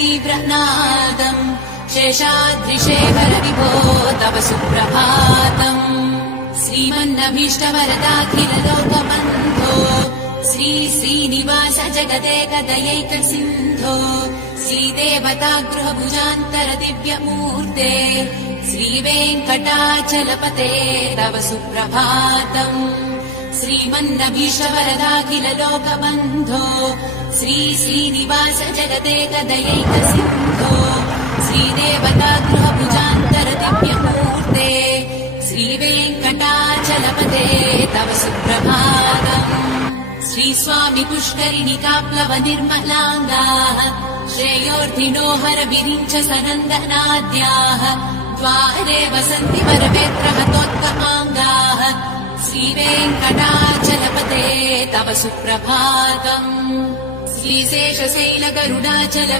तीव्रनादम् शेषाद्रिशेखर विभो तव सुप्रभातम्। श्रीमन्नभीष्टवरदाखिल लोकबन्धो श्री श्रीनिवास जगदेकदयैक सिन्धो श्रीदेवतागृहभुजान्तर दिव्यमूर्ते श्रीवेङ्कटाचलपते तव सुप्रभातम्। श्रीमन्नभीष्टवरदाखिल लोकबन्धो श्री श्रीनिवास जगदेकदयैक सिन्धो श्रीदेवतागृहभुजान्तर दिव्यमूर्ते श्रीवेङ्कटाचलपते तव सुप्रभातम्। श्रीस्वामि पुष्करिणिकाप्लव निर्मलाङ्गाः श्रेयोर्धिनो हर विरिञ्च सनन्दनाद्याः द्वारे वसन्ति वरवेत्रहतोत्तमाङ्गाः श्रीवेङ्कटाचलपते तव सुप्रभातम्। श्रीशेषशैलगरुडाचल